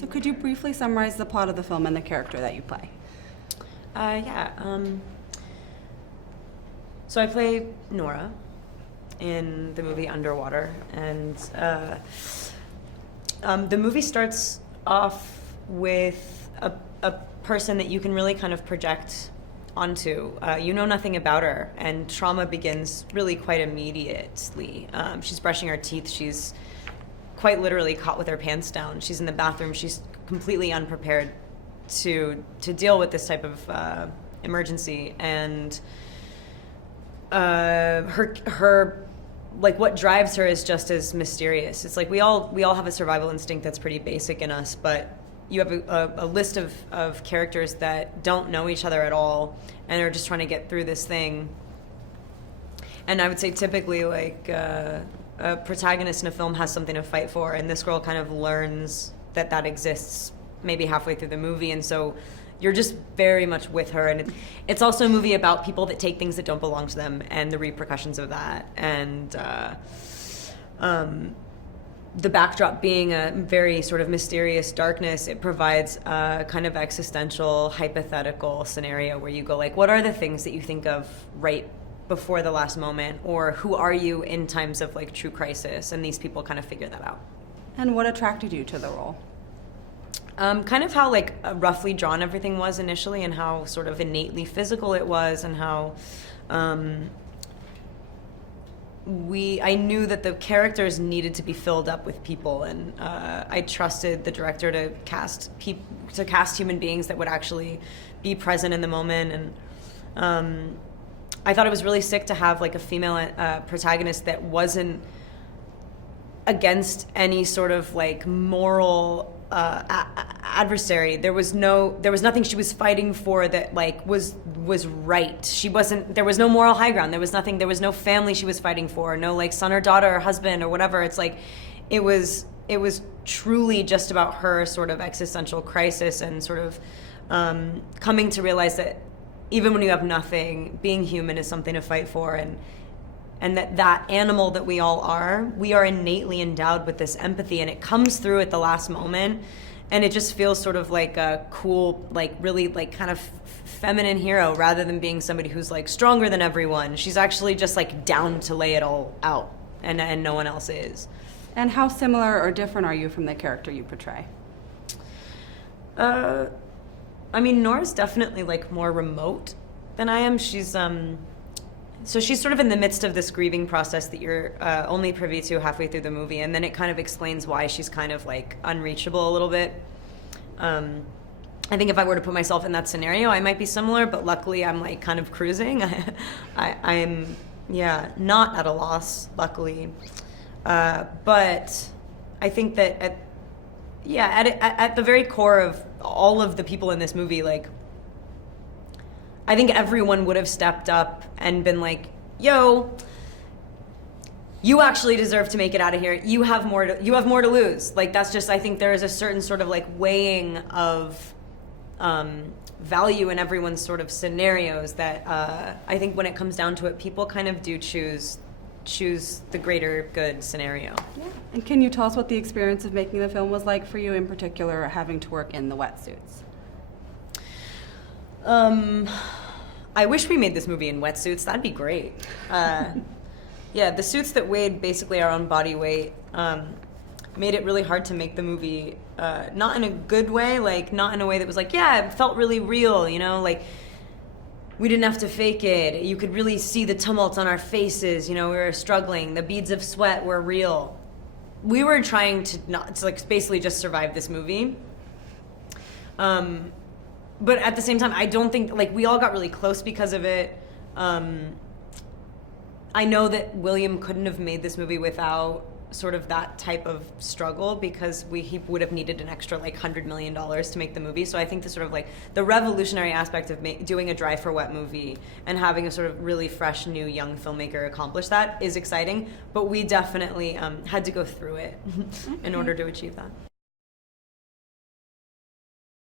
So could you briefly summarize the plot of the film and the character that you play? So I play Nora in the movie Underwater, and the movie starts off with a person that you can really kind of project onto. You know nothing about her, and trauma begins really quite immediately. She's brushing her teeth. She's quite literally caught with her pants down. She's in the bathroom. She's completely unprepared to deal with this type of emergency, and her like what drives her is just as mysterious. It's like we all have a survival instinct that's pretty basic in us, but you have a list of characters that don't know each other at all and are just trying to get through this thing. And I would say typically like a protagonist in a film has something to fight for, and this girl kind of learns that exists maybe halfway through the movie, and so you're just very much with her. And it's also a movie about people that take things that don't belong to them and the repercussions of that. And the backdrop being a very sort of mysterious darkness, it provides a kind of existential, hypothetical scenario where you go like, what are the things that you think of right before the last moment? Or who are you in times of like true crisis? And these people kind of figure that out. And what attracted you to the role? Kind of how like roughly drawn everything was initially, and how sort of innately physical it was, and how I knew that the characters needed to be filled up with people, and I trusted the director to cast human beings that would actually be present in the moment. And I thought it was really sick to have like a female protagonist that wasn't against any sort of like moral adversary. There was nothing she was fighting for that like was right. There was no moral high ground. There was no family she was fighting for, no like son or daughter or husband or whatever. It's like it was truly just about her sort of existential crisis, and sort of coming to realize that even when you have nothing, being human is something to fight for, and that animal that we are innately endowed with this empathy, and it comes through at the last moment, and it just feels sort of like a cool, like really like kind of feminine hero, rather than being somebody who's like stronger than everyone. She's actually just like down to lay it all out, and no one else is. And how similar or different are you from the character you portray? I mean, Nora's definitely like more remote than I am. So she's sort of in the midst of this grieving process that you're only privy to halfway through the movie, and then it kind of explains why she's kind of like unreachable a little bit. I think if I were to put myself in that scenario, I might be similar, but luckily I'm like kind of cruising. I'm not at a loss, luckily. But I think that at the very core of all of the people in this movie, like, I think everyone would have stepped up and been like, yo, you actually deserve to make it out of here. You have more to lose. Like, that's just, I think there is a certain sort of like weighing of value in everyone's sort of scenarios that I think when it comes down to it, people kind of do choose the greater good scenario. Yeah. And can you tell us what the experience of making the film was like for you, in particular, having to work in the wetsuits? I wish we made this movie in wetsuits. That'd be great. The suits that weighed basically our own body weight made it really hard to make the movie, not in a good way, like not in a way that was like, yeah, it felt really real, you know, like we didn't have to fake it. You could really see the tumult on our faces, you know, we were struggling. The beads of sweat were real. We were trying to like basically just survive this movie. But at the same time, I don't think, like, we all got really close because of it. I know that William couldn't have made this movie without sort of that type of struggle, because he would have needed an extra, like, $100 million to make the movie. So I think the sort of, like, the revolutionary aspect of doing a dry for wet movie and having a sort of really fresh, new, young filmmaker accomplish that is exciting. But we definitely had to go through it in order to achieve that.